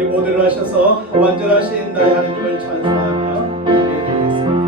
우리 모두 일어나셔서 완전하신 나의 하나님을 찬송하며 예배드리겠습니다.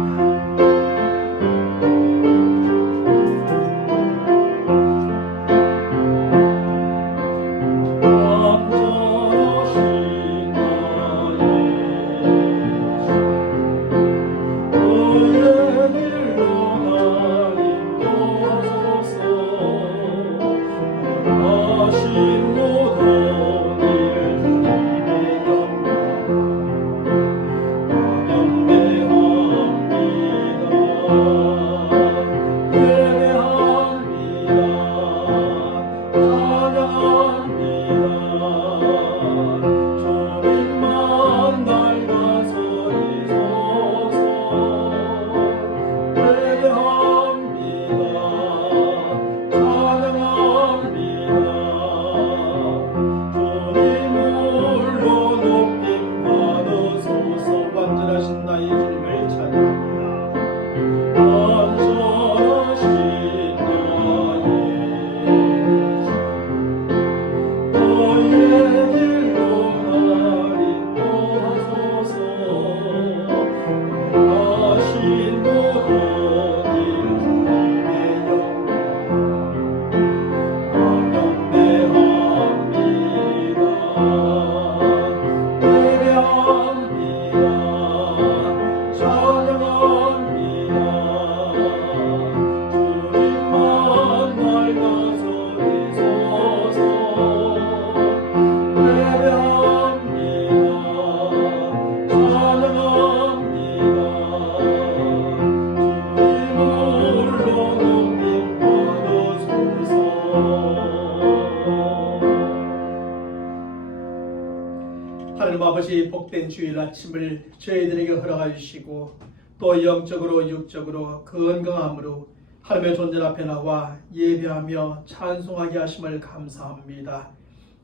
하나님 아버지, 복된 주일 아침을 저희들에게 허락해 주시고 또 영적으로 육적으로 건강함으로 하나님의 존재 앞에 나와 예배하며 찬송하게 하심을 감사합니다.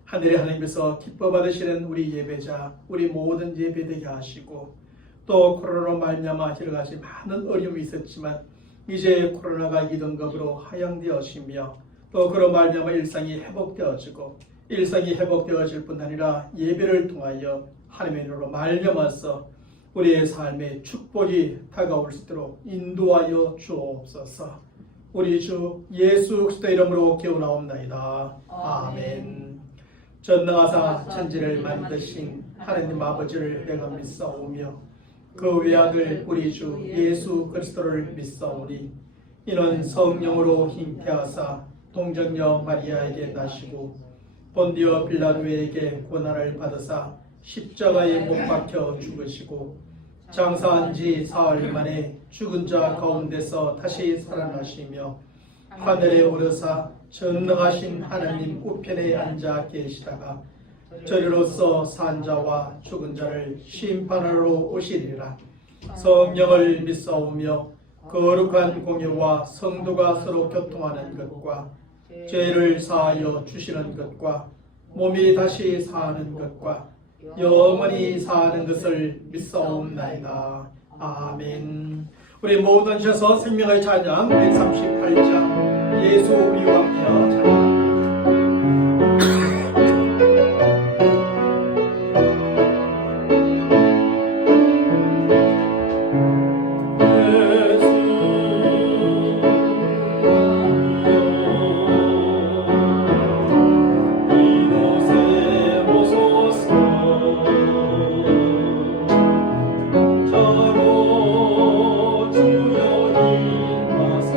하늘의 하나님께서 기뻐 받으시는 우리 예배자, 우리 모든 예배되게 하시고 또 코로나로 말미암아 여러 가지 많은 어려움이 있었지만 이제 코로나가 이등급으로 하향되어지며 또 그로 말미암아 일상이 회복되어지고 일상이 회복되어질 뿐 아니라 예배를 통하여 하나님의 이름으로 말미암아서 우리의 삶에 축복이 다가올 수 있도록 인도하여 주옵소서. 우리 주 예수 그리스도 이름으로 기원하옵나이다. 아멘. 전능하사 천지를 만드신 하나님 아버지를 내가 믿사오며 그 외아들 우리 주 예수 그리스도를 믿사오니 이는 성령으로 잉태하사 동정녀 마리아에게 나시고 본디오 빌라도에게 고난을 받으사 십자가에 못 박혀 죽으시고 장사한 지 사흘 만에 죽은 자 가운데서 다시 살아나시며 하늘에 오르사 전능하신 하나님 우편에 앉아 계시다가 저리로서 산 자와 죽은 자를 심판하러 오시리라. 성령을 믿사오며 거룩한 공예와 성도가 서로 교통하는 것과 죄를 사하여 주시는 것과 몸이 다시 사는 것과 영원히 사는 것을 믿사옵나이다. 아멘. 우리 모두 앉으셔서 생명의 찬양 138장 예수 위하며 찬양합니다. 주여 임하사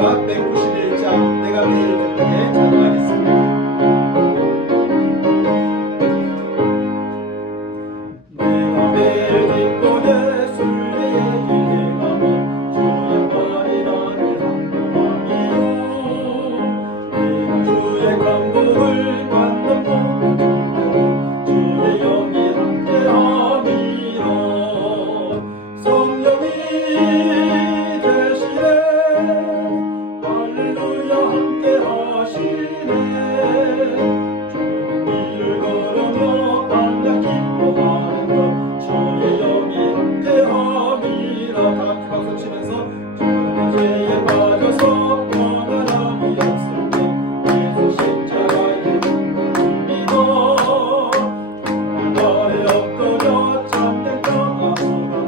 찬송가 191장 내가 매일 기쁘게 찬양하겠습니다. 내가 매일 기쁘게 순례의 길에 가면 주의 말이 나를 감동하며 내가 주의 감동을 받는 모든 주의 영이 함께함이라. 성령이 계시네 할렐루야 함께하시네. 주는 길을 걸으며 반짝 기뻐하는 것 주의 영이 함께함이라. 다 박수 치면서 주는 죄에 빠져서 평안함이 없을 때 예수 십자가의 눈물을 믿어 나의 엎드려 참된 평안으로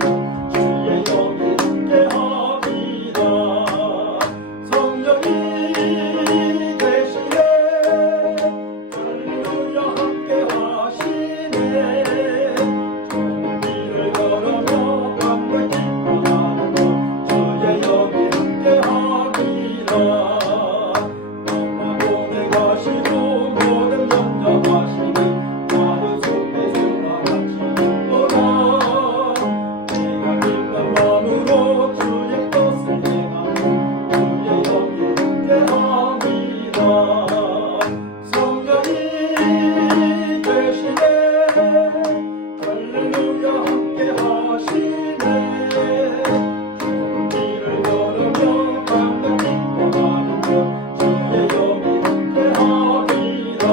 주의 영이 함께함이라. 성령이 계시네 할렐루야 함께하시네. 주는 길을 걸으며 반짝 기뻐하는 것 주의 영이 함께함이라. 너와 보내가시고 모든 염려하시니 나는 속에서와 같이 기뻐라. 내가 기쁜 마음으로 주의 뜻을 행하며 주의 영이 함께함이라. 성령이 계시네 할렐루야 함께하시네. 주는 길을 걸으며 반짝 기뻐하는 것 주의 영이 함께함이라.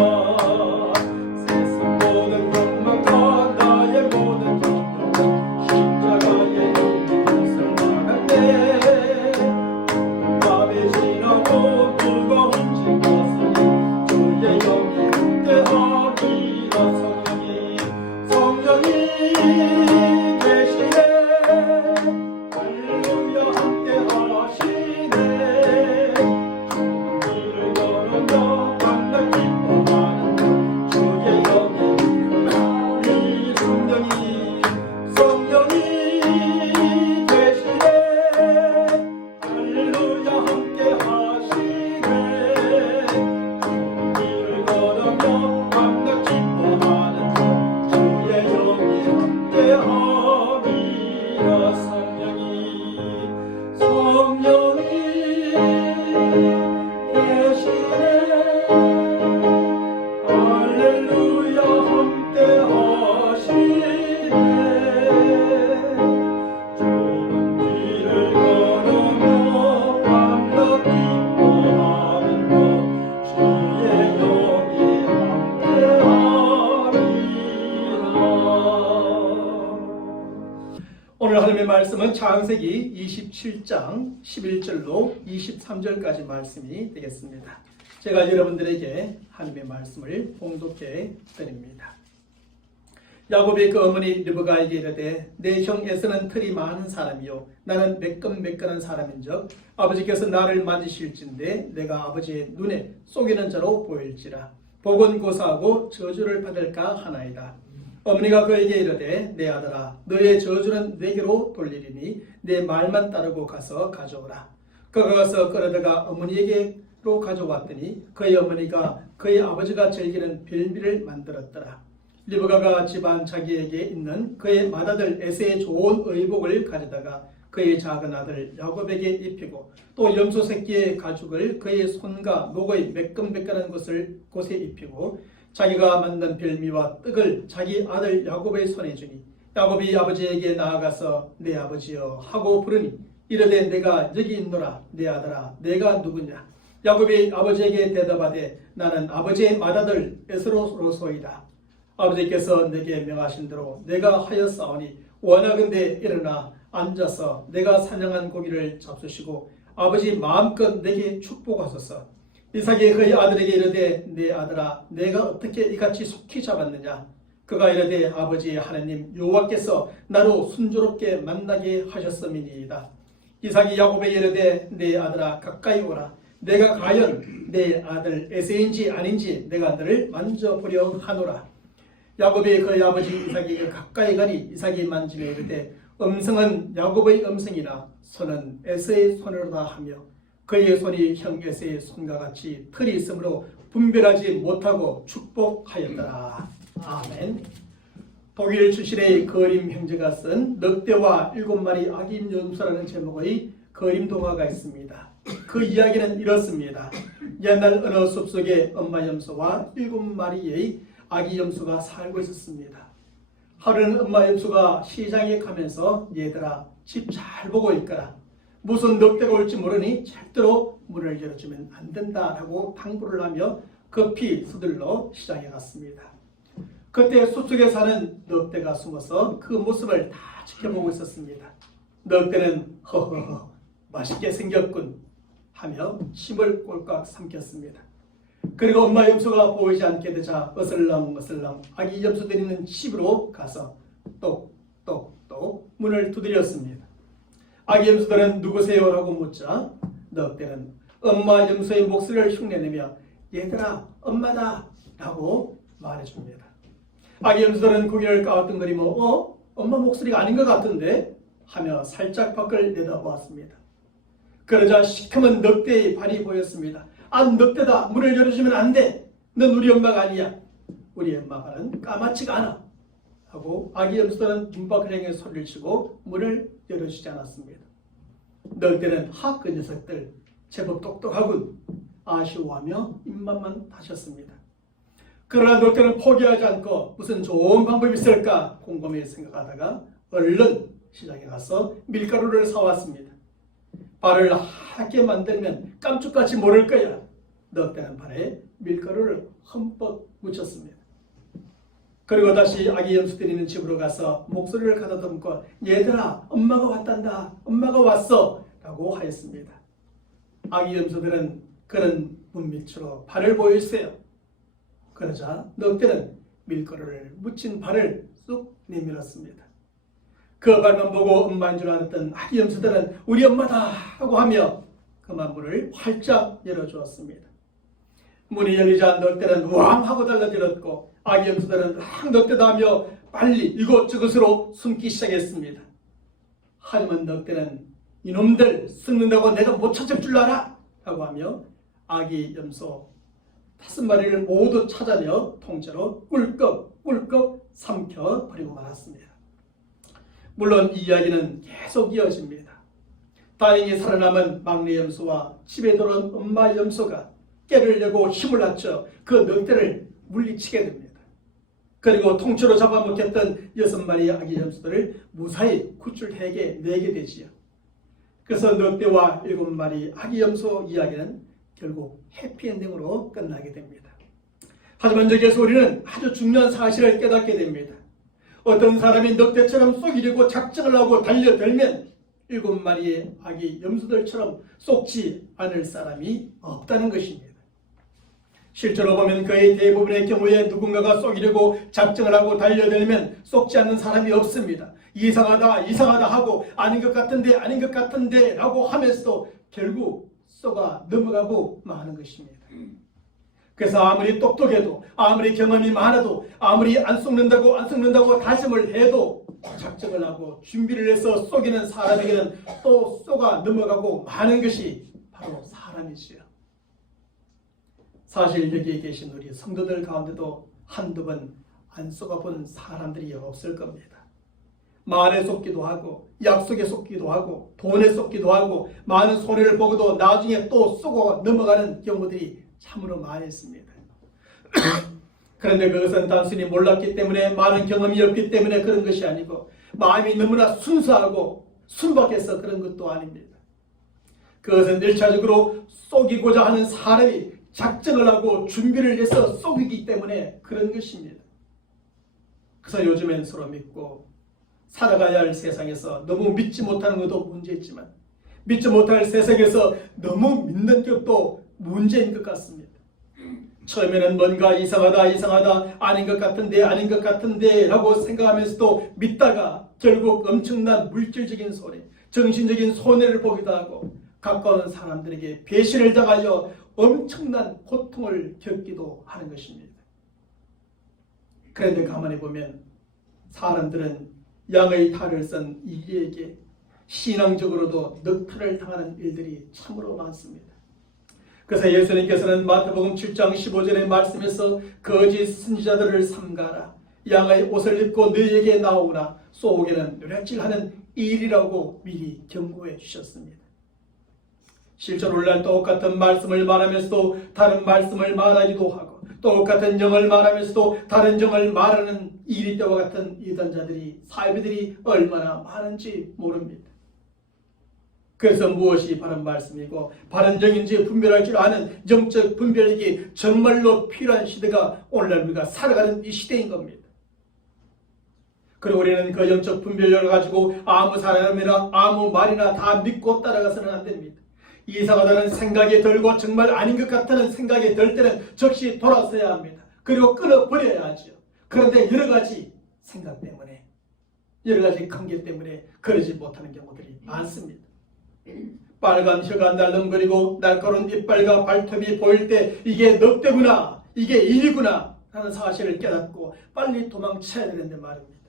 세상 모든 욕망과 나의 모든 걱정은 십자가의 이곳을 나갔네. 밤이 지나고 무거운 짐 벗으니 주의 영이 함께함이라. 성령이 계시네 할렐루야 함께하시네. 주는 길을 걸으며 반짝 기뻐하는 것 주의 영이 성령이 계시네 할렐루야 함께하시네. 주는 길을 걸으며 반짝 기뻐하는 것 주의 영이 함께함이라. 성령이 계시네 할렐루야 함께하시네. 좁은 길을 걸으며 반짝 기뻐하는 것 주의 영이 함께함이라. 오늘 하나님의 말씀은 창세기 27장 11절로 23절까지 말씀이 되겠습니다. 제가 여러분들에게 하나님의 말씀을 봉독해 드립니다. 야곱이 그 어머니 르브가에게 이르되 내 형 에서는 털이 많은 사람이요 나는 매끈매끈한 사람인즉 아버지께서 나를 만지실진데 내가 아버지의 눈에 속이는 자로 보일지라. 복은 고사하고 저주를 받을까 하나이다. 어머니가 그에게 이르되 내 아들아 너의 저주는 내게로 돌리리니 내 말만 따르고 가서 가져오라. 그가 가서 끌어다가 어머니에게로 가져왔더니 그의 어머니가 그의 아버지가 즐기는 별미를 만들었더라. 리브가가 집안 자기에게 있는 그의 맏아들 에세의 좋은 의복을 가져다가 그의 작은 아들 야곱에게 입히고 또 염소 새끼의 가죽을 그의 손과 목의 매끈매끈한 곳에 입히고 자기가 만든 별미와 떡을 자기 아들 야곱의 손에 주니 야곱이 아버지에게 나아가서 내 아버지여 하고 부르니 이르되 내가 여기 있노라. 내 아들아 내가 누구냐. 야곱이 아버지에게 대답하되 나는 아버지의 맏아들 에스로소이다. 아버지께서 내게 명하신 대로 내가 하였사오니 원하건대 일어나 앉아서 내가 사냥한 고기를 잡수시고 아버지 마음껏 내게 축복하소서. 이삭이 그의 아들에게 이르되 내 아들아 내가 어떻게 이같이 속히 잡았느냐. 그가 이르되 아버지 하나님 여호와께서 나로 순조롭게 만나게 하셨음이니이다. 이삭이 야곱에게 이르되 내 아들아 가까이 오라. 내가 과연 내 아들 에세인지 아닌지 내가 너를 만져보려 하노라. 야곱이 그의 아버지 이삭에게 가까이 가니 이삭이 만지며 이르되 음성은 야곱의 음성이나 손은 에서의 손으로다 하며 그의 손이 형 에서의 손과 같이 털이 있으므로 분별하지 못하고 축복하였더라. 아멘. 독일 출신의 그림 형제가 쓴 늑대와 7마리 아기 염소라는 제목의 그림 동화가 있습니다. 그 이야기는 이렇습니다. 옛날 어느 숲속에 엄마 염소와 7마리의 아기 염소가 살고 있었습니다. 하루는 엄마 염소가 시장에 가면서 얘들아 집 잘 보고 있거라. 무슨 늑대가 올지 모르니 절대로 문을 열어주면 안 된다라고 당부를 하며 급히 서둘러 시장에 갔습니다. 그때 숲속에 사는 늑대가 숨어서 그 모습을 다 지켜보고 있었습니다. 늑대는 허허허 맛있게 생겼군 하며 침을 꼴깍 삼켰습니다. 그리고 엄마 염소가 보이지 않게 되자 어슬렁어슬렁 아기 염소들이 있는 집으로 가서 똑똑똑 문을 두드렸습니다. 아기 염소들은 누구세요? 라고 묻자 늑대는 엄마 염소의 목소리를 흉내내며 얘들아 엄마다 라고 말해줍니다. 아기 염소들은 고개를 까웃등거리며 엄마 목소리가 아닌 것 같은데 하며 살짝 밖을 내다보았습니다. 그러자 시커먼 늑대의 발이 보였습니다. 아 늑대다. 문을 열어주면 안 돼. 넌 우리 엄마가 아니야. 우리 엄마 발은 까맣지가 않아. 하고 아기 염소들은 눈밖을 향해 소리를 치고 문을 열어주지 않았습니다. 늑대는 그 녀석들 제법 똑똑하군 아쉬워하며 입맛만 다셨습니다. 그러나 늑대는 포기하지 않고 무슨 좋은 방법이 있을까 곰곰이 생각하다가 얼른 시장에 가서 밀가루를 사왔습니다. 발을 하얗게 만들면 깜짝같이 모를 거야. 늑대는 발에 밀가루를 흠뻑 묻혔습니다. 그리고 다시 아기 염소들이 있는 집으로 가서 목소리를 가다듬고 얘들아 엄마가 왔단다. 엄마가 왔어. 라고 하였습니다. 아기 염소들은 그런 문밑으로 발을 보여주세요. 그러자 늑대는 밀가루를 묻힌 발을 쑥 내밀었습니다. 그 발만 보고 엄마인 줄 알았던 아기 염소들은 우리 엄마다 하고 하며 그만 문을 활짝 열어주었습니다. 문이 열리자 늑대는 우왕 하고 달라들었고 아기 염소들은 늑대다 하며 빨리 이곳저곳으로 숨기 시작했습니다. 하지만 늑대는 이놈들 숨는다고 내가 못 찾을 줄 알아 라고 하며 아기 염소 5마리를 모두 찾아내 통째로 꿀꺽꿀꺽 삼켜버리고 말았습니다. 물론 이 이야기는 계속 이어집니다. 다행히 살아남은 막내 염소와 집에 들어온 엄마 염소가 깨를 내고 힘을 합쳐 그 늑대를 물리치게 됩니다. 그리고 통째로 잡아먹혔던 6마리의 아기 염소들을 무사히 구출해게 내게 되지요. 그래서 늑대와 7마리 아기 염소 이야기는 결국 해피엔딩으로 끝나게 됩니다. 하지만 여기에서 우리는 아주 중요한 사실을 깨닫게 됩니다. 어떤 사람이 늑대처럼 쏘기려고 작정을 하고 달려들면 7마리의 아기 염소들처럼 쏘지 않을 사람이 없다는 것입니다. 실제로 보면 거의 대부분의 경우에 누군가가 쏘기려고 작정을 하고 달려들면 쏘지 않는 사람이 없습니다. 이상하다 하고 아닌 것 같은데 라고 하면서 결국 쏘가 넘어가고 마는 것입니다. 그래서 아무리 똑똑해도 아무리 경험이 많아도 아무리 안 쏘는다고 다짐을 해도 작정을 하고 준비를 해서 쏘기는 사람에게는 또 쏘가 넘어가고 마는 것이 바로 사람이지요. 사실 여기에 계신 우리 성도들 가운데도 한두 번 안 쏘가본 사람들이 없을 겁니다. 말에 쏟기도 하고 약속에 쏟기도 하고 돈에 쏟기도 하고 많은 손해를 보고도 나중에 또 쏘고 넘어가는 경우들이 참으로 많이 있습니다. 그런데 그것은 단순히 몰랐기 때문에 많은 경험이 없기 때문에 그런 것이 아니고 마음이 너무나 순수하고 순박해서 그런 것도 아닙니다. 그것은 1차적으로 쏘기고자 하는 사람이 작정을 하고 준비를 해서 쏘기기 때문에 그런 것입니다. 그래서 요즘엔 서로 믿고 살아가야 할 세상에서 너무 믿지 못하는 것도 문제있지만 믿지 못할 세상에서 너무 믿는 것도 문제인 것 같습니다. 처음에는 뭔가 이상하다 아닌 것 같은데 라고 생각하면서도 믿다가 결국 엄청난 물질적인 손해, 정신적인 손해를 보기도 하고 가까운 사람들에게 배신을 당하여 엄청난 고통을 겪기도 하는 것입니다. 그런데 가만히 보면 사람들은 양의 탈을 쓴 이리에게 신앙적으로도 늑탈을 당하는 일들이 참으로 많습니다. 그래서 예수님께서는 마태복음 7장 15절의 말씀에서 거짓 선지자들을 삼가라. 양의 옷을 입고 너희에게 나오나 속에는 노략질하는 일이라고 미리 경고해 주셨습니다. 실제로 오늘날 똑같은 말씀을 말하면서도 다른 말씀을 말하기도 하고 똑같은 영을 말하면서도 다른 영을 말하는 이리 때와 같은 이단자들이 사이비들이 얼마나 많은지 모릅니다. 그래서 무엇이 바른 말씀이고 바른 영인지 분별할 줄 아는 영적 분별력이 정말로 필요한 시대가 오늘날 우리가 살아가는 이 시대인 겁니다. 그리고 우리는 그 영적 분별력을 가지고 아무 사람이나 아무 말이나 다 믿고 따라가서는 안 됩니다. 이상하다는 생각이 들고 정말 아닌 것 같다는 생각이 들 때는 즉시 돌아서야 합니다. 그리고 끊어버려야 하죠. 그런데 여러 가지 생각 때문에 여러 가지 관계 때문에 그러지 못하는 경우들이 많습니다. 빨간 혀가 날름거리고 날카로운 이빨과 발톱이 보일 때 이게 늑대구나, 이게 일이구나 하는 사실을 깨닫고 빨리 도망쳐야 되는데 말입니다.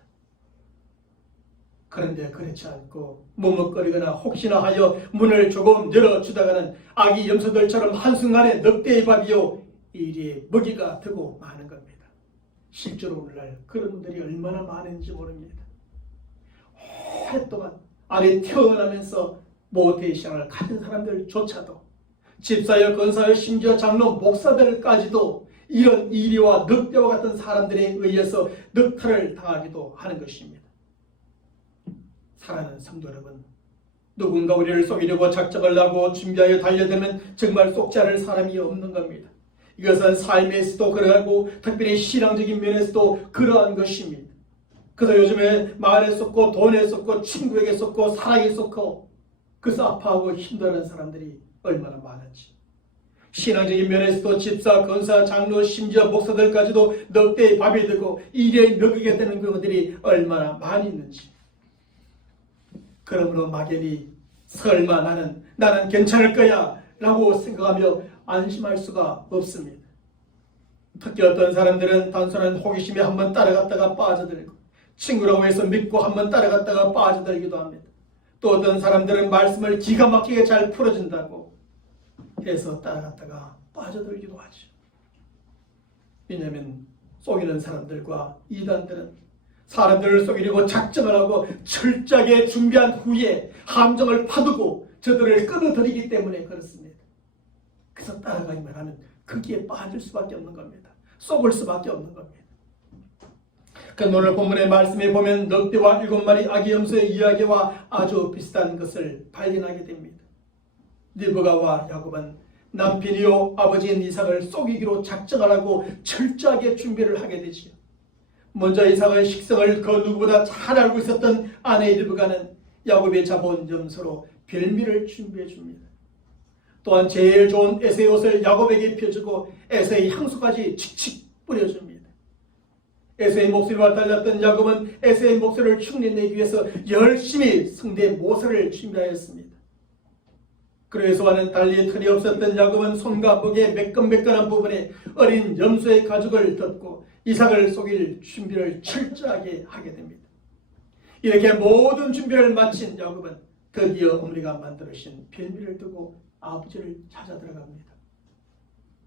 그런데 그렇지 않고 머뭇거리거나 혹시나 하여 문을 조금 열어주다가는 아기 염소들처럼 한순간에 늑대의 밥이요 일이 먹이가 되고 마는 겁니다. 실제로 오늘날 그런 분들이 얼마나 많은지 모릅니다. 오랫동안 아래 태어나면서 모태의 신앙을 가진 사람들조차도 집사여 권사여 심지어 장로 목사들까지도 이런 이리와 늑대와 같은 사람들에 의해서 늑탈을 당하기도 하는 것입니다. 사랑하는 성도 여러분, 누군가 우리를 속이려고 작정을 하고 준비하여 달려들면 정말 속지 않을 사람이 없는 겁니다. 이것은 삶에서도 그러하고 특별히 신앙적인 면에서도 그러한 것입니다. 그래서 요즘에 말에 쏟고 돈에 쏟고 친구에게 쏟고 사랑에 쏟고 그래서 아파하고 힘들어하는 사람들이 얼마나 많은지. 신앙적인 면에서도 집사, 권사, 장로, 심지어 목사들까지도 늑대의 밥이 되고 일에 먹이게 되는 경우들이 얼마나 많이 있는지. 그러므로 막연히 설마 나는 괜찮을 거야 라고 생각하며 안심할 수가 없습니다. 특히 어떤 사람들은 단순한 호기심에 한번 따라갔다가 빠져들고 친구라고 해서 믿고 한번 따라갔다가 빠져들기도 합니다. 또 어떤 사람들은 말씀을 기가 막히게 잘 풀어준다고 해서 따라갔다가 빠져들기도 하죠. 왜냐하면 속이는 사람들과 이단들은 사람들을 속이려고 작정을 하고 철저하게 준비한 후에 함정을 파두고 저들을 끌어들이기 때문에 그렇습니다. 그래서 따라가기만 하면 거기에 빠질 수밖에 없는 겁니다. 속을 수밖에 없는 겁니다. 그 오늘 본문의 말씀에 보면 늑대와 7마리 아기 염소의 이야기와 아주 비슷한 것을 발견하게 됩니다. 리브가와 야곱은 남편이요 아버지인 이삭을 속이기로 작정을 하고 철저하게 준비를 하게 되지요. 먼저 이삭의 식성을 그 누구보다 잘 알고 있었던 아내 리브가는 야곱의 잡아온 염소로 별미를 준비해 줍니다. 또한 제일 좋은 에세의 옷을 야곱에게 입혀주고 에세의 향수까지 칙칙 뿌려줍니다. 에세의 목소리와 달랐던 야곱은 에세의 목소리를 흉내내기 위해서 열심히 성대 모사를 준비하였습니다. 그래서와는 달리 털이 없었던 야곱은 손과 목의 매끈매끈한 부분에 어린 염소의 가죽을 덮고 이삭을 속일 준비를 철저하게 하게 됩니다. 이렇게 모든 준비를 마친 야곱은 드디어 어머니가 만들어주신 별미를 두고 아버지를 찾아 들어갑니다.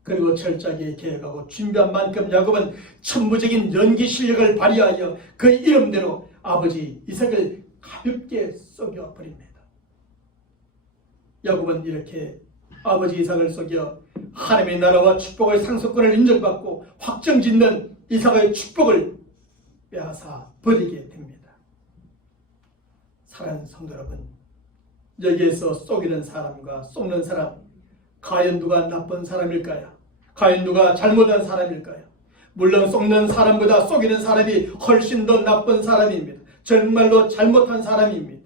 그리고 철저하게 계획하고 준비한 만큼 야곱은 천부적인 연기 실력을 발휘하여 그 이름대로 아버지 이삭을 가볍게 속여버립니다. 야곱은 이렇게 아버지 이삭을 속여 하나님의 나라와 축복의 상속권을 인정받고 확정짓는 이삭의 축복을 빼앗아 버리게 됩니다. 사랑하는 성도 여러분, 여기에서 속이는 사람과 속는 사람, 과연 누가 나쁜 사람일까요? 과연 누가 잘못한 사람일까요? 물론 속는 사람보다 속이는 사람이 훨씬 더 나쁜 사람입니다. 정말로 잘못한 사람입니다.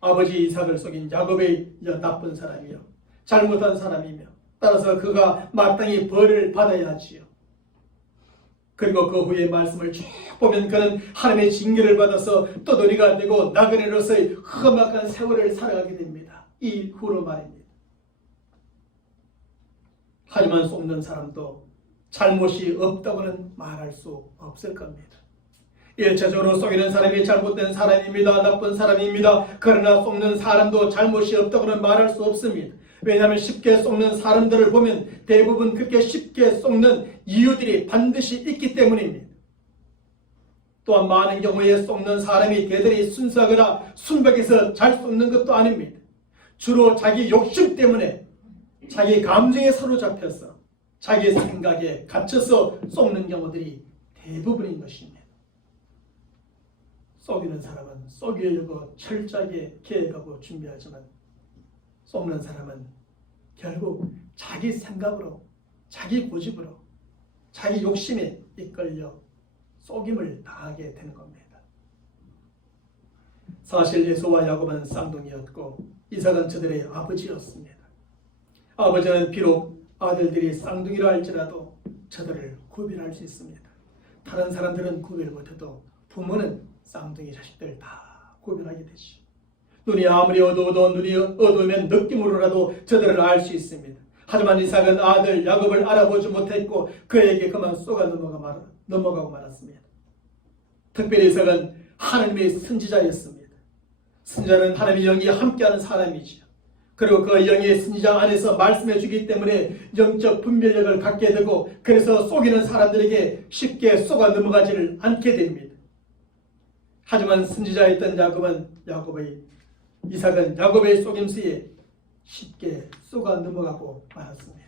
아버지 이삭을 속인 야곱의 나쁜 사람이요, 잘못한 사람이며 따라서 그가 마땅히 벌을 받아야 하지요. 그리고 그 후에 말씀을 쭉 보면 그는 하나님의 징계를 받아서 떠돌이가 되고 나그네로서의 험악한 세월을 살아가게 됩니다. 이 후로 말입니다. 하지만 속는 사람도 잘못이 없다고는 말할 수 없을 겁니다. 일차적으로 속이는 사람이 잘못된 사람입니다. 나쁜 사람입니다. 그러나 속는 사람도 잘못이 없다고는 말할 수 없습니다. 왜냐하면 쉽게 속는 사람들을 보면 대부분 그렇게 쉽게 속는 이유들이 반드시 있기 때문입니다. 또한 많은 경우에 속는 사람이 대단히 순수하거나 순박해서 잘 속는 것도 아닙니다. 주로 자기 욕심 때문에 자기 감정에 사로잡혀서 자기 생각에 갇혀서 속는 경우들이 대부분인 것입니다. 속이는 사람은 속이려고 철저하게 계획하고 준비하지만 속는 사람은 결국 자기 생각으로, 자기 고집으로, 자기 욕심에 이끌려 속임을 당하게 되는 겁니다. 사실 에서와 야곱은 쌍둥이였고 이삭은 저들의 아버지였습니다. 아버지는 비록 아들들이 쌍둥이라 할지라도 저들을 구별할 수 있습니다. 다른 사람들은 구별 못해도 부모는 쌍둥이 자식들 다 구별하게 되죠. 눈이 아무리 어두워도 눈이 어두우면 느낌으로라도 저들을 알 수 있습니다. 하지만 이삭은 아들 야곱을 알아보지 못했고 그에게 그만 쏘가 넘어가고 말았습니다. 특별히 이삭은 하나님의 선지자였습니다. 선지자는 하나님의 영이 함께하는 사람이지요. 그리고 그 영의 선지자 안에서 말씀해 주기 때문에 영적 분별력을 갖게 되고 그래서 속이는 사람들에게 쉽게 쏘가 넘어가지를 않게 됩니다. 하지만 선지자였던 이삭은 야곱의 속임수에 쉽게 쏘가 넘어가고 말았습니다.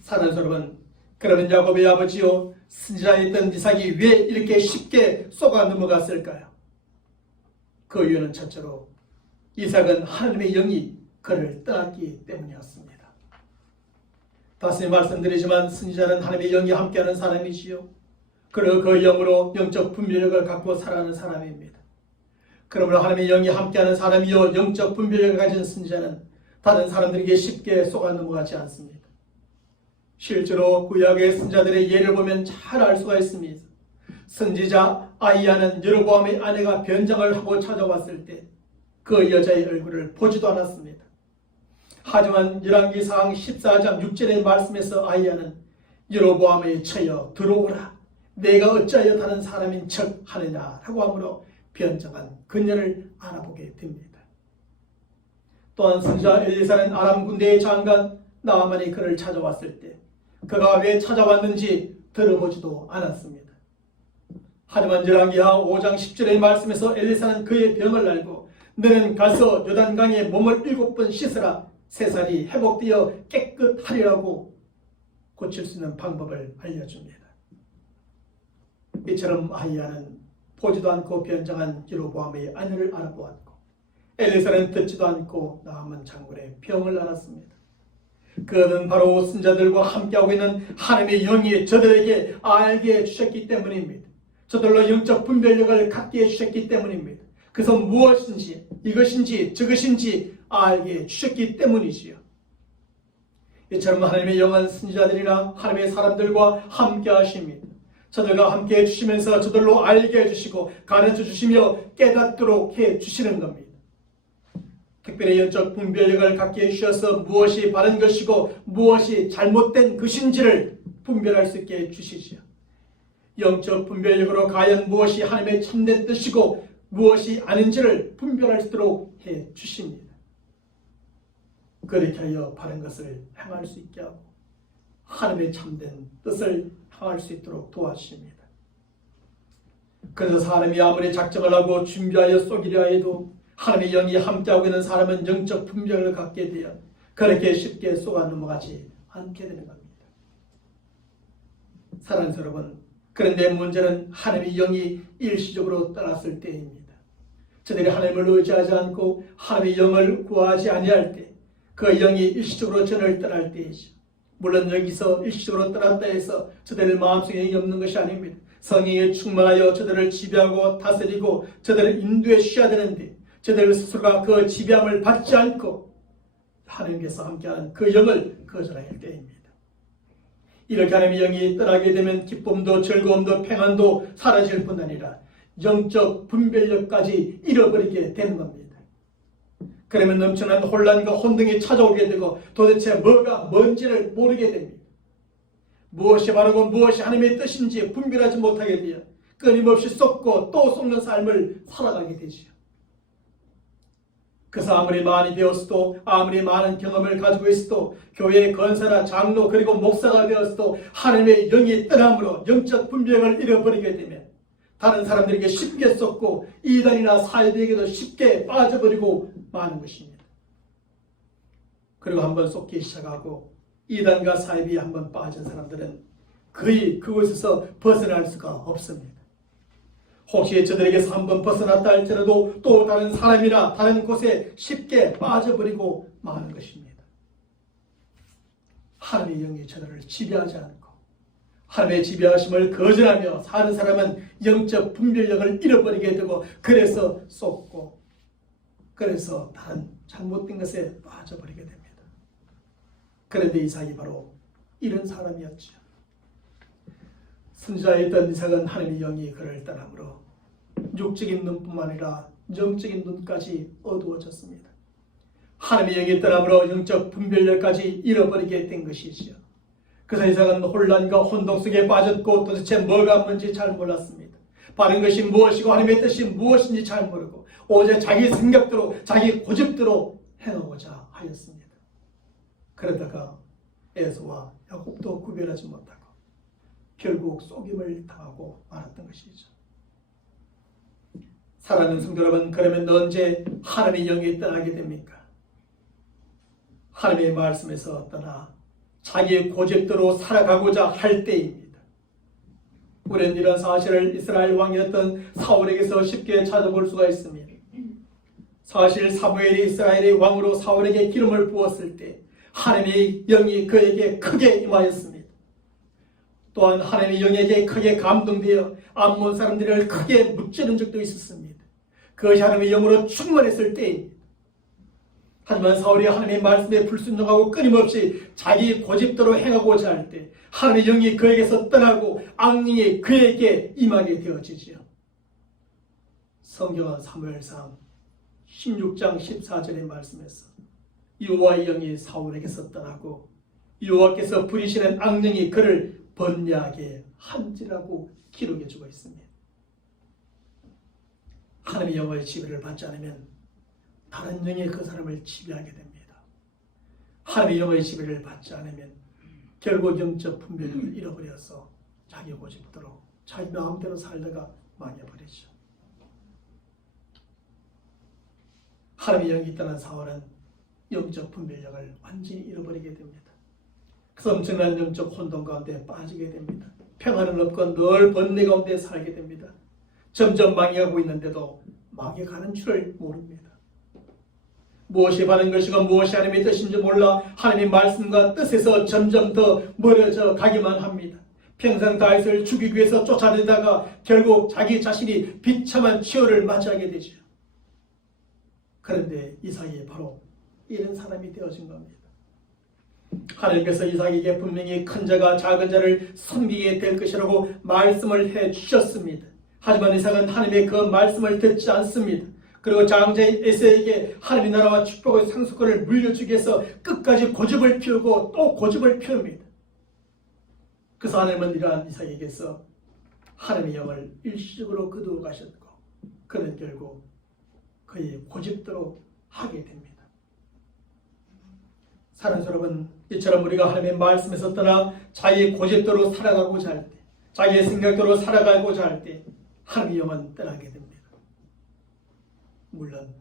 사랑하는 여러분, 그러면 야곱의 아버지요 선지자였던 이삭이 왜 이렇게 쉽게 쏘가 넘어갔을까요? 그 이유는 첫째로 이삭은 하나님의 영이 그를 떠났기 때문이었습니다. 다시 말씀드리지만 선지자는 하나님의 영이 함께하는 사람이지요. 그리고 그 영으로 영적 분별력을 갖고 살아가는 사람입니다. 그러므로 하나님의 영이 함께하는 사람이요 영적 분별력을 가진 선지자는 다른 사람들에게 쉽게 쏘가 넘어가지 않습니다. 실제로 구약의 선지자들의 예를 보면 잘 알 수가 있습니다. 선지자 아이야는 여로보암의 아내가 변장을 하고 찾아왔을 때 그 여자의 얼굴을 보지도 않았습니다. 하지만 열왕기상 14장 6절의 말씀에서 아이야는 여로보암의 처여 들어오라 내가 어찌하여 다른 사람인 척 하느냐라고 하므로 변장한 그녀를 알아보게 됩니다. 또한 선지자 엘리사는 아람 군대의 장관 나아만이 그를 찾아왔을 때 그가 왜 찾아왔는지 들어보지도 않았습니다. 하지만 열왕기하 5장 10절의 말씀에서 엘리사는 그의 병을 알고 너는 가서 요단강에 몸을 7번 씻으라 새 살이 회복되어 깨끗하리라고 고칠 수 있는 방법을 알려줍니다. 이처럼 아이야는 보지도 않고 변장한 여로보암의 아내를 알아보았고 엘리사는 듣지도 않고 나아만 장군의 병을 알았습니다. 그는 바로 선지자들과 함께하고 있는 하나님의 영이 저들에게 알게 해주셨기 때문입니다. 저들로 영적 분별력을 갖게 해주셨기 때문입니다. 그래서 무엇인지 이것인지 저것인지 알게 해주셨기 때문이지요. 이처럼 하나님의 영은 선지자들이나 하나님의 사람들과 함께 하십니다. 저들과 함께 해주시면서 저들로 알게 해주시고 가르쳐 주시며 깨닫도록 해주시는 겁니다. 특별히 영적 분별력을 갖게 해주셔서 무엇이 바른 것이고 무엇이 잘못된 것인지를 분별할 수 있게 해주시지요. 영적 분별력으로 과연 무엇이 하나님의 참된 뜻이고 무엇이 아닌지를 분별할 수 있도록 해주십니다. 그렇게 하여 바른 것을 행할 수 있게 하고 하나님의 참된 뜻을 행할 수 있도록 도와주십니다. 그래서 사람이 아무리 작정을 하고 준비하여 쏘기려 해도 하나님의 영이 함께하고 있는 사람은 영적 분별을 갖게 되어 그렇게 쉽게 쏘아 넘어가지 않게 되는 겁니다. 사랑하는 여러분, 그런데 문제는 하나님의 영이 일시적으로 떠났을 때입니다. 저들이 하나님을 의지하지 않고 하나님의 영을 구하지 아니할 때 그 영이 일시적으로 저를 떠날 때이죠. 물론 여기서 일시적으로 떠났다 해서 저들 마음속에 영이 없는 것이 아닙니다. 성령에 충만하여 저들을 지배하고 다스리고 저들을 인도해 주셔야 되는데 저들 스스로가 그 지배함을 받지 않고 하나님께서 함께하는 그 영을 거절할 때입니다. 이렇게 하나님의 영이 떠나게 되면 기쁨도 즐거움도 평안도 사라질 뿐 아니라 영적 분별력까지 잃어버리게 되는 겁니다. 그러면 넘쳐난 혼란과 혼동이 찾아오게 되고 도대체 뭐가 뭔지를 모르게 됩니다. 무엇이 바르고 무엇이 하나님의 뜻인지 분별하지 못하게 되어 끊임없이 쏟고 또 쏟는 삶을 살아가게 되지요. 그래서 아무리 많이 배웠어도 아무리 많은 경험을 가지고 있어도 교회의 권사나 장로 그리고 목사가 되었어도 하나님의 영이 떠남으로 영적 분별을 잃어버리게 되면 다른 사람들에게 쉽게 쏟고 이단이나 사이비에게도 쉽게 빠져버리고 마는 것입니다. 그리고 한번 쏟기 시작하고 이단과 사이비에 한번 빠진 사람들은 거의 그곳에서 벗어날 수가 없습니다. 혹시 저들에게서 한번 벗어났다 할지라도 또 다른 사람이나 다른 곳에 쉽게 빠져버리고 마는 것입니다. 하나님의 영이 저들을 지배하지 않고 하나님의 지배하심을 거절하며 사는 사람은 영적 분별력을 잃어버리게 되고 그래서 쏟고 그래서 다른 잘못된 것에 빠져버리게 됩니다. 그런데 이삭이 바로 이런 사람이었죠. 선지자였던 이삭은 하나님의 영이 그를 떠남으로 육적인 눈뿐만 아니라 영적인 눈까지 어두워졌습니다. 하나님의 영이 떠남으로 영적 분별력까지 잃어버리게 된 것이지요. 그래서 이삭은 혼란과 혼동 속에 빠졌고 도대체 뭐가 뭔지 잘 몰랐습니다. 바른 것이 무엇이고 하나님의 뜻이 무엇인지 잘 모르고 오직 자기 생각대로 자기 고집대로 행하고자 하였습니다. 그러다가 에서와 야곱도 구별하지 못하고 결국 속임을 당하고 말았던 것이죠. 사랑하는 성도 여러분, 그러면 언제 하나님의 영이 떠나게 됩니까? 하나님의 말씀에서 떠나 자기의 고집대로 살아가고자 할 때입니다. 우리는 이런 사실을 이스라엘 왕이었던 사울에게서 쉽게 찾아볼 수가 있습니다. 사실 사무엘이 이스라엘의 왕으로 사울에게 기름을 부었을 때 하나님의 영이 그에게 크게 임하였습니다. 또한 하나님의 영에게 크게 감동되어 암몬 사람들을 크게 무찌른 적도 있었습니다. 그것이 하나님의 영으로 충만했을 때입니다. 하지만 사울이 하나님의 말씀에 불순종하고 끊임없이 자기 고집대로 행하고자 할 때 하나님의 영이 그에게서 떠나고 악령이 그에게 임하게 되어지지요. 성경은 사무엘상 16장 14절의 말씀에서 여호와의 영이 사울에게서 떠나고 여호와께서 부리시는 악령이 그를 번뇌하게 한지라고 기록해주고 있습니다. 하나님의 영의 지배를 받지 않으면 다른 영이 그 사람을 지배하게 됩니다. 하나님의 영의 지배를 받지 않으면 결국 영적 분별력을 잃어버려서 자기 고집대로 자기 마음대로 살다가 망해버리죠. 하나님의 영이 떠난 사울은 영적 분별력을 완전히 잃어버리게 됩니다. 그래서 엄청난 영적 혼돈 가운데 빠지게 됩니다. 평안은 없고 늘 번뇌 가운데 살게 됩니다. 점점 망해가고 있는데도 망해가는 줄을 모릅니다. 무엇이 바른 것이고 무엇이 하나님의 뜻인지 몰라 하나님의 말씀과 뜻에서 점점 더 멀어져 가기만 합니다. 평생 다윗을 죽이기 위해서 쫓아내다가 결국 자기 자신이 비참한 치욕을 맞이하게 되죠. 그런데 이삭이 바로 이런 사람이 되어진 겁니다. 하나님께서 이삭에게 분명히 큰 자가 작은 자를 섬기게 될 것이라고 말씀을 해주셨습니다. 하지만 이삭은 하나님의 그 말씀을 듣지 않습니다. 그리고 장자인 에서에게 하나님의 나라와 축복의 상속권을 물려주기 위해서 끝까지 고집을 피우고 또 고집을 피웁니다. 그래서 하나님은 이러한 이삭에게서 하나님의 영을 일시적으로 거두어 가셨고 그는 결국 그의 고집대로 하게 됩니다. 사랑하는 여러분, 이처럼 우리가 하나님의 말씀에서 떠나 자기의 고집대로 살아가고자 할 때, 자기의 생각대로 살아가고자 할 때 하나님의 영은 떠나게 됩니다. 물론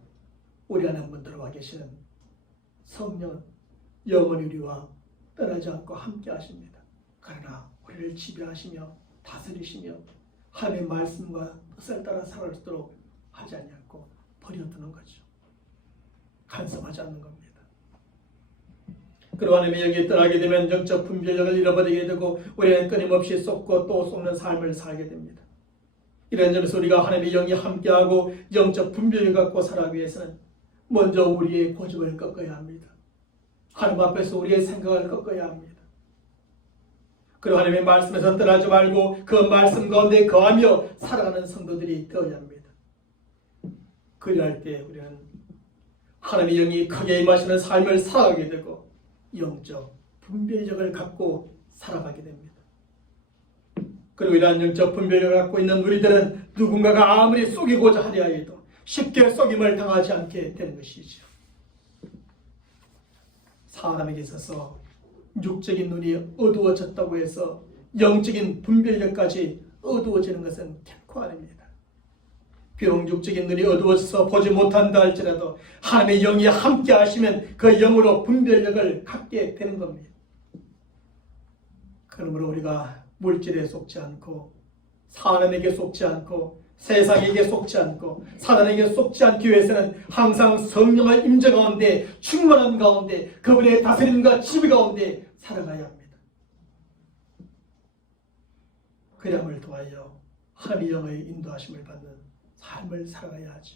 우리 안에 한번 들어와 계시는 성령은 영원히 우리와 떠나지 않고 함께 하십니다. 그러나 우리를 지배하시며 다스리시며 하나님의 말씀과 뜻을 따라 살아갈 수 있도록 하지 않고 버려두는 거죠. 간섭하지 않는 겁니다. 그리고 하나님의 영이 떠나게 되면 영적 분별력을 잃어버리게 되고 우리는 끊임없이 쏟고 또 쏟는 삶을 살게 됩니다. 이런 점에서 우리가 하나님의 영이 함께하고 영적 분별을 갖고 살아가기 위해서는 먼저 우리의 고집을 꺾어야 합니다. 하나님 앞에서 우리의 생각을 꺾어야 합니다. 그리고 하나님의 말씀에서 떠나지 말고 그 말씀 가운데 거하며 살아가는 성도들이 되어야 합니다. 그리할 때 우리는 하나님의 영이 크게 임하시는 삶을 살아가게 되고 영적 분별력을 갖고 살아가게 됩니다. 그리고 이러한 영적 분별력을 갖고 있는 우리들은 누군가가 아무리 속이고자 하려 해도 쉽게 속임을 당하지 않게 되는 것이죠. 사람에게 있어서 육적인 눈이 어두워졌다고 해서 영적인 분별력까지 어두워지는 것은 결코 아닙니다. 비록 육적인 눈이 어두워져서 보지 못한다 할지라도 하나님의 영이 함께 하시면 그 영으로 분별력을 갖게 되는 겁니다. 그러므로 우리가 물질에 속지 않고 사람에게 속지 않고 세상에게 속지 않고 사단에게 속지 않기 위해서는 항상 성령의 임재 가운데 충만한 가운데 그분의 다스림과 지배 가운데 살아가야 합니다. 그람을 통하여 하나님의 영의 인도하심을 받는 삶을 살아가야 하죠.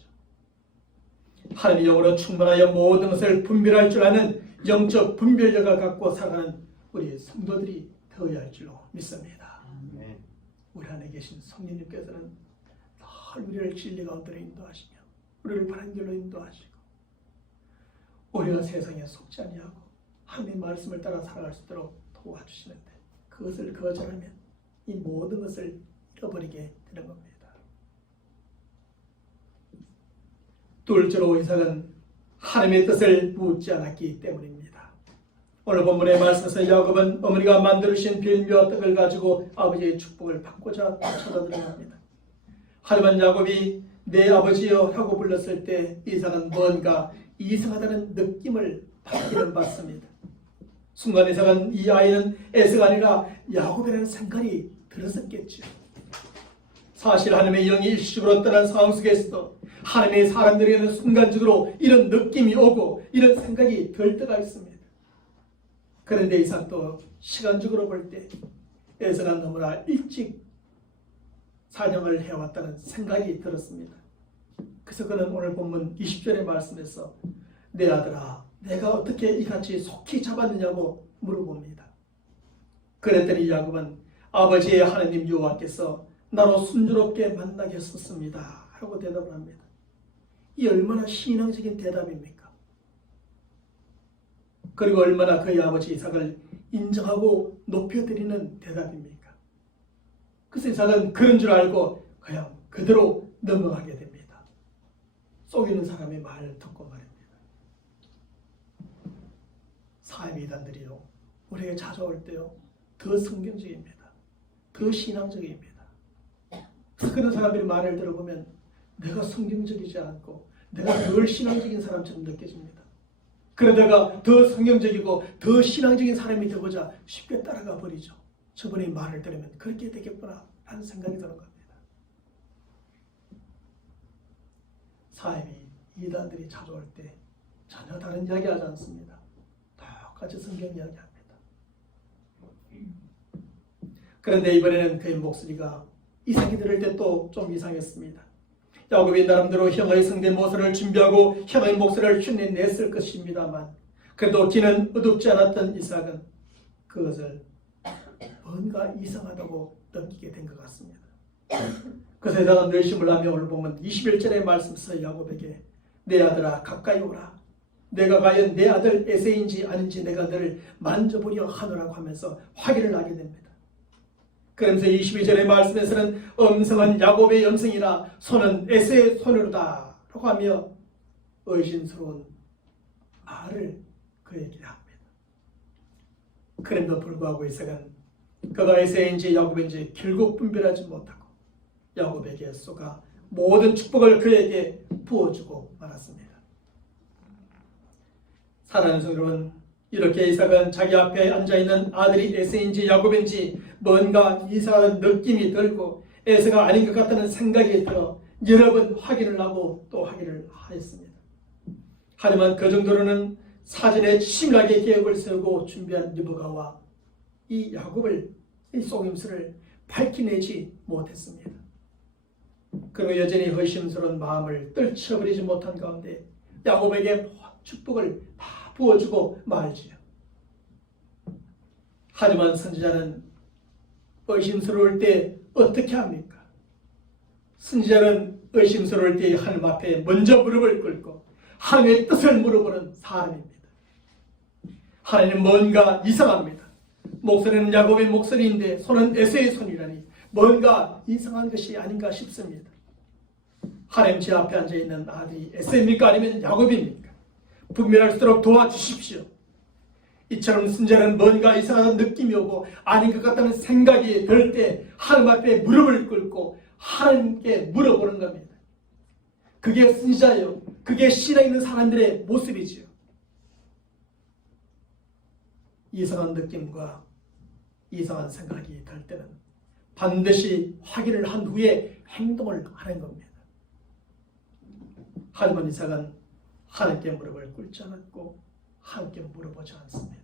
하나님의 영으로 충만하여 모든 것을 분별할 줄 아는 영적 분별력을 갖고 살아가는 우리 성도들이 되어야 할 줄로 믿습니다. 우리 안에 계신 성령님께서는 늘 우리를 진리 가운데로 인도하시며 우리를 바른 길로 인도하시고 우리가 세상에 속지 아니하고 하나님의 말씀을 따라 살아갈 수 있도록 도와주시는데 그것을 거절하면 이 모든 것을 잃어버리게 되는 겁니다. 둘째로 이삭은 하나님의 뜻을 묻지 않았기 때문입니다. 오늘 본문의 말씀에서 야곱은 어머니가 만들어주신 빌미와 떡을 가지고 아버지의 축복을 받고자 찾아들어갑니다. 하지만 야곱이 내 아버지여 하고 불렀을 때 이삭은 뭔가 이상하다는 느낌을 받기는 받습니다. 순간 이삭은 이 아이는 에서가 아니라 야곱이라는 생각이 들었었겠죠. 사실 하나님의 영이 일시적으로 떠난 상황 속에서도 하나님의 사람들에게는 순간적으로 이런 느낌이 오고 이런 생각이 들 때가 있습니다. 그런데 이삭도 시간적으로 볼 때 에서가 너무나 일찍 사냥을 해왔다는 생각이 들었습니다. 그래서 그는 오늘 본문 20절의 말씀에서 내 아들아 내가 어떻게 이같이 속히 잡았느냐고 물어봅니다. 그랬더니 야곱은 아버지의 하나님 여호와께서 나로 순조롭게 만나게 하셨습니다 하고 대답을 합니다. 이 얼마나 신앙적인 대답입니까? 그리고 얼마나 그의 아버지 이삭을 인정하고 높여드리는 대답입니까? 그래서 이삭은 그런 줄 알고 그냥 그대로 넘어가게 됩니다. 속이는 사람의 말을 듣고 말입니다. 사회 이단들이요 우리에게 찾아올 때요 더 성경적입니다. 더 신앙적입니다. 그래서 그런 사람들의 말을 들어보면 내가 성경적이지 않고 내가 덜 신앙적인 사람처럼 느껴집니다. 그러다가 더 성경적이고 더 신앙적인 사람이 되고자 쉽게 따라가 버리죠. 저분의 말을 들으면 그렇게 되겠구나 하는 생각이 드는 겁니다. 사람이 이단들이 찾아올 때 전혀 다른 이야기 하지 않습니다. 똑같이 성경 이야기합니다. 그런데 이번에는 그의 목소리가 이삭이 들을 때 또 좀 이상했습니다. 야곱이 나름대로 형의 성대모사를 준비하고 형의 목소리를 흉내냈을 것입니다만 그래도 귀는 어둡지 않았던 이삭은 그것을 뭔가 이상하다고 느끼게 된 것 같습니다. 그래서 이삭은 뇌심을 하며 오늘 보면 21절의 말씀에서 야곱에게 내 아들아 가까이 오라. 내가 과연 내 아들 에세인지 아닌지 내가 너를 만져보려 하노라고 하면서 확인을 하게 됩니다. 그러면서 22절의 말씀에서는 음성은 야곱의 음성이나 손은 에세의 손으로다 라고 하며 의심스러운 말을 그에게 합니다. 그럼에도 불구하고 이삭은 그가 에세인지 야곱인지 결국 분별하지 못하고 야곱에게 쏘가 모든 축복을 그에게 부어주고 말았습니다. 사랑하는 성도 여러분, 이렇게 이삭은 자기 앞에 앉아있는 아들이 에서인지 야곱인지 뭔가 이상한 느낌이 들고 에서가 아닌 것 같다는 생각이 들어 여러 번 확인을 하고 또 확인을 하였습니다. 하지만 그 정도로는 사전에 치밀하게 계획을 세우고 준비한 리브가와 이 야곱을 이 속임수를 밝혀내지 못했습니다. 그리고 여전히 의심스러운 마음을 떨쳐버리지 못한 가운데 야곱에게 축복을 다 부어주고 말지요. 하지만 선지자는 의심스러울 때 어떻게 합니까? 선지자는 의심스러울 때 하나님 앞에 먼저 무릎을 꿇고 하나님의 뜻을 물어보는 사람입니다. 하나님은 뭔가 이상합니다. 목소리는 야곱의 목소리인데 손은 에서의 손이라니 뭔가 이상한 것이 아닌가 싶습니다. 하나님 제 앞에 앉아있는 아들이 에서입니까? 아니면 야곱입니까? 분별할수록 도와주십시오. 이처럼 순자는 뭔가 이상한 느낌이 오고 아닌 것 같다는 생각이 들 때 하나님 앞에 무릎을 꿇고 하나님께 물어보는 겁니다. 그게 순자요. 그게 신앙 있는 사람들의 모습이지요. 이상한 느낌과 이상한 생각이 들 때는 반드시 확인을 한 후에 행동을 하는 겁니다. 하지만 이삭은 하나님께 무릎을 꿇지 않았고 하나님께 물어보지 않습니다.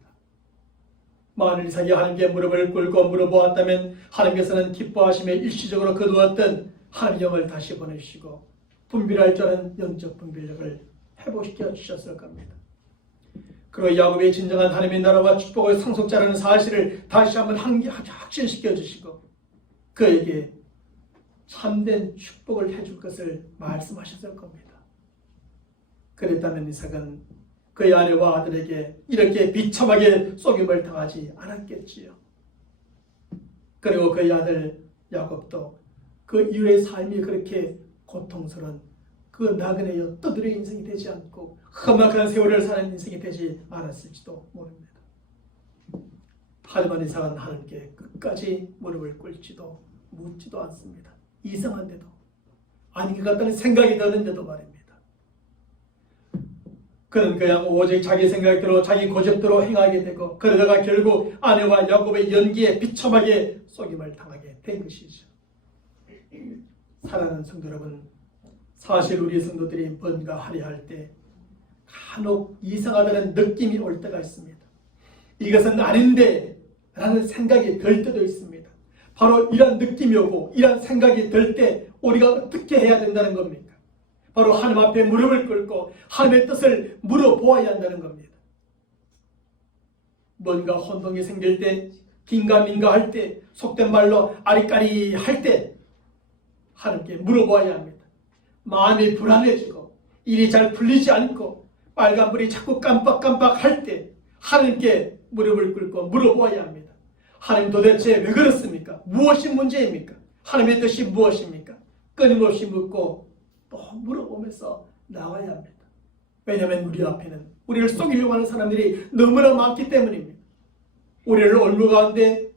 만일 이삭이 하나님께 무릎을 꿇고 물어보았다면 하나님께서는 기뻐하심에 일시적으로 거두었던 하나님의 영을 다시 보내주시고 분별할 줄 아는 영적 분별력을 회복시켜 주셨을 겁니다. 그리고 야곱의 진정한 하나님의 나라와 축복의 상속자라는 사실을 다시 한번 확신시켜 주시고 그에게 참된 축복을 해줄 것을 말씀하셨을 겁니다. 그랬다면 이삭은 그의 아내와 아들에게 이렇게 비참하게 속임을 당하지 않았겠지요. 그리고 그의 아들 야곱도 그 이후의 삶이 그렇게 고통스러운 그 나그네여 떠들의 인생이 되지 않고 험악한 세월을 사는 인생이 되지 않았을지도 모릅니다. 하지만 이삭은 하나님께 끝까지 무릎을 꿇지도 묻지도 않습니다. 이상한데도 아닌 것 같다는 생각이 드는데도 말입니다. 그는 그냥 오직 자기 생각대로 자기 고집대로 행하게 되고 그러다가 결국 아내와 야곱의 연기에 비참하게 속임을 당하게 된 것이죠. 사랑하는 성도 여러분, 사실 우리 성도들이 뭔가 하려 할 때 간혹 이상하다는 느낌이 올 때가 있습니다. 이것은 아닌데 라는 생각이 들 때도 있습니다. 바로 이런 느낌이 오고 이런 생각이 들 때 우리가 어떻게 해야 된다는 겁니까? 바로 하나님 앞에 무릎을 꿇고 하나님의 뜻을 물어보아야 한다는 겁니다. 뭔가 혼동이 생길 때, 긴가민가 할 때, 속된 말로 아리까리 할 때 하나님께 물어보아야 합니다. 마음이 불안해지고 일이 잘 풀리지 않고 빨간불이 자꾸 깜빡깜빡 할 때 하나님께 무릎을 꿇고 물어보아야 합니다. 하나님 도대체 왜 그렇습니까? 무엇이 문제입니까? 하나님의 뜻이 무엇입니까? 끊임없이 묻고 또 물어보면서 나와야 합니다. 왜냐하면 우리 앞에는 우리를 속이려고 하는 사람들이 너무나 많기 때문입니다. 우리를 올무 가운데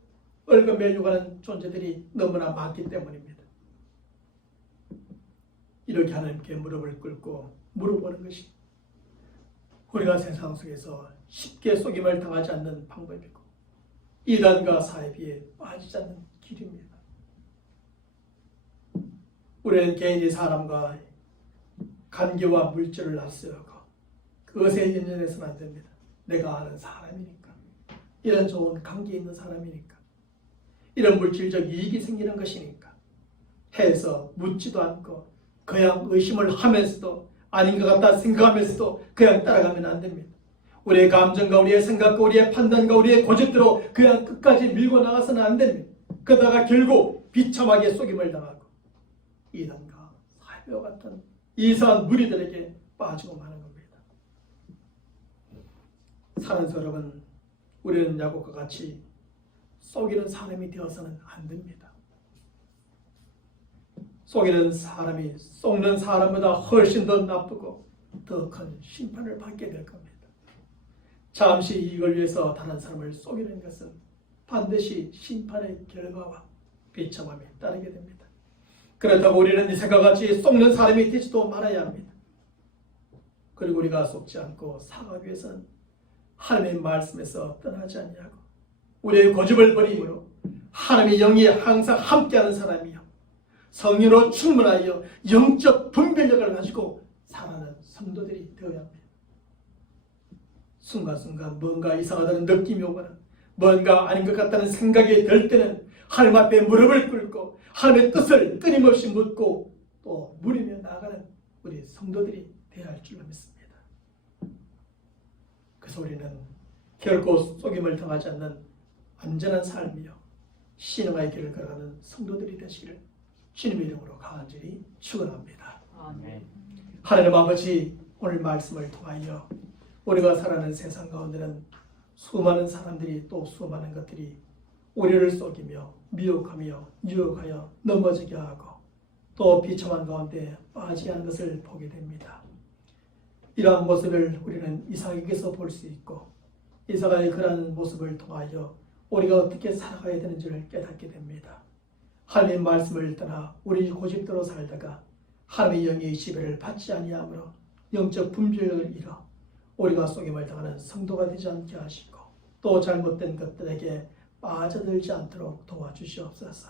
얽어매려고 하는 존재들이 너무나 많기 때문입니다. 이렇게 하나님께 무릎을 꿇고 물어보는 것이 우리가 세상 속에서 쉽게 속임을 당하지 않는 방법이고 이단과 사이비에 빠지지 않는 길입니다. 우리는 개인이 사람과 관계와 물질을 앞세우고 그것에 연연해서는 안 됩니다. 내가 아는 사람이니까, 이런 좋은 관계 있는 사람이니까, 이런 물질적 이익이 생기는 것이니까 해서 묻지도 않고 그냥 의심을 하면서도 아닌 것 같다 생각하면서도 그냥 따라가면 안 됩니다. 우리의 감정과 우리의 생각과 우리의 판단과 우리의 고집대로 그냥 끝까지 밀고 나가서는 안 됩니다. 그러다가 결국 비참하게 속임을 당하고 이단과 사이비와 같은 이상한 무리들에게 빠지고 마는 겁니다. 사랑하는 여러분, 우리는 야곱과 같이 속이는 사람이 되어서는 안 됩니다. 속이는 사람이 속는 사람보다 훨씬 더 나쁘고 더 큰 심판을 받게 될 겁니다. 잠시 이익을 위해서 다른 사람을 속이는 것은 반드시 심판의 결과와 비참함이 따르게 됩니다. 그렇다고 우리는 이삭과 같이 속는 사람이 되지도 말아야 합니다. 그리고 우리가 속지 않고 살아가기 위해서는 하나님의 말씀에서 떠나지 아니하고 우리의 고집을 버림으로 하나님의 영이 항상 함께하는 사람이요 성령으로 충만하여 영적 분별력을 가지고 살아가는 성도들이 되어야 합니다. 순간순간 뭔가 이상하다는 느낌이 오거나 뭔가 아닌 것 같다는 생각이 들 때는 하나님 앞에 무릎을 꿇고 하나님의 뜻을 끊임없이 묻고 또 물으며 나아가는 우리 성도들이 되어야 할 줄로 믿습니다. 그래서 우리는 결코 속임을 당하지 않는 안전한 삶이요 신앙의 길을 걸어가는 성도들이 되시기를 주님의 이름으로 간절히 축원합니다. 하나님 아버지, 오늘 말씀을 통하여 우리가 살아가는 세상 가운데는 수많은 사람들이 또 수많은 것들이 우리를 속이며 미혹하며 유혹하여 넘어지게 하고 또 비참한 가운데 빠지게 하는 것을 보게 됩니다. 이러한 모습을 우리는 이삭에게서 볼 수 있고 이삭의 그러한 모습을 통하여 우리가 어떻게 살아가야 되는지를 깨닫게 됩니다. 하나님의 말씀을 떠나 우리 고집대로 살다가 하나님의 영의 지배를 받지 아니하므로 영적 분별력을 잃어 우리가 속임을 당하는 성도가 되지 않게 하시고 또 잘못된 것들에게 빠져들지 않도록 도와주시옵소서.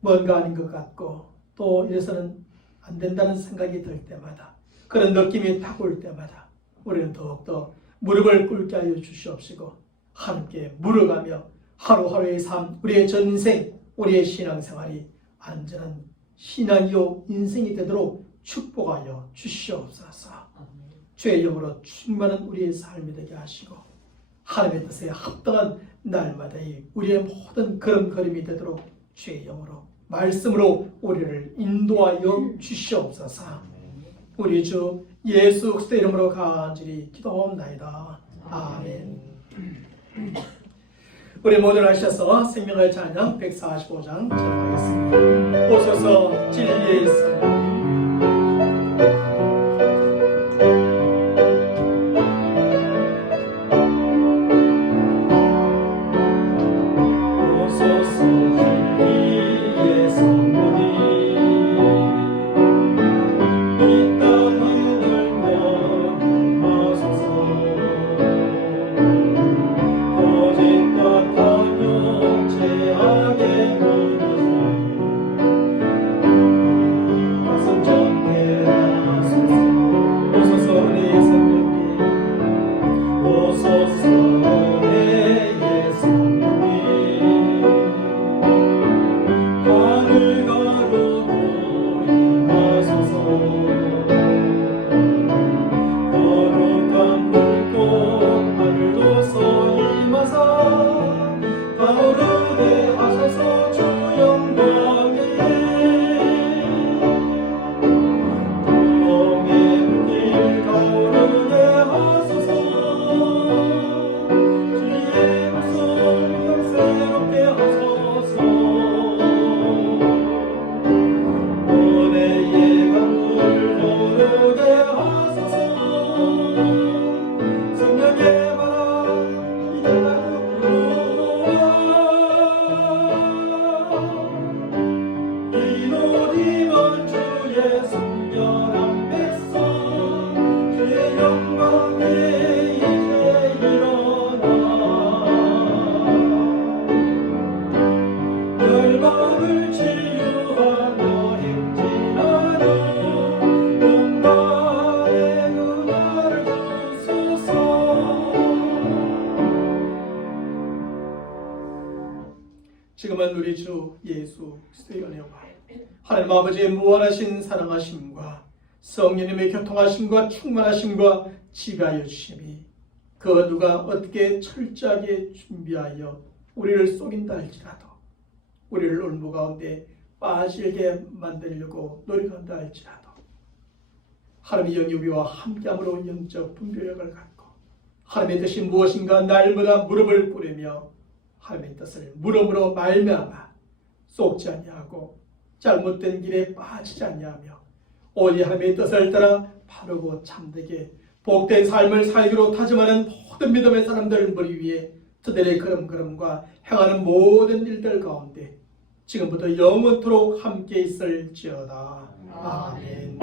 뭔가 아닌 것 같고 또 이래서는 안 된다는 생각이 들 때마다 그런 느낌이 탁 올 때마다 우리는 더욱더 무릎을 꿇게 하여 주시옵시고 하나님께 물어가며 하루하루의 삶, 우리의 전생, 우리의 신앙생활이 안전한 신앙이요 인생이 되도록 축복하여 주시옵소서. 주의 영으로 충만한 우리의 삶이 되게 하시고 하나님의 뜻에 합당한 날마다의 우리의 모든 걸음걸음이 되도록 주의 영으로 말씀으로 우리를 인도하여 주시옵소서. 우리 주 예수 그리스도 이름으로 간절히 기도하옵나이다. 아멘. 우리 모두 하셔서 생명의 찬양 145장 찬양하겠습니다. 오소서 진리의 성 지금은 우리 주 예수 그리스도의 은혜와 하나님 아버지의 무한하신 사랑하심과 성령님의 교통하심과 충만하심과 지배하여 주심이 그 누가 어떻게 철저하게 준비하여 우리를 속인다 할지라도 우리를 올무 가운데 빠지게 만들려고 노력한다 할지라도 하나님의 영이 우리와 함께함으로 영적 분별력을 갖고 하나님의 뜻이 무엇인가 날마다 무릎을 꿇으며 하나님의 뜻을 물음으로 말미암아 쏟지 아니하고 잘못된 길에 빠지지 아니하며 오직 하나님의 뜻을 따라 바르고 참되게 복된 삶을 살기로 다짐하는 모든 믿음의 사람들 머리 위에 그들의 걸음걸음과 행하는 모든 일들 가운데 지금부터 영원토록 함께 있을지어다. 아멘.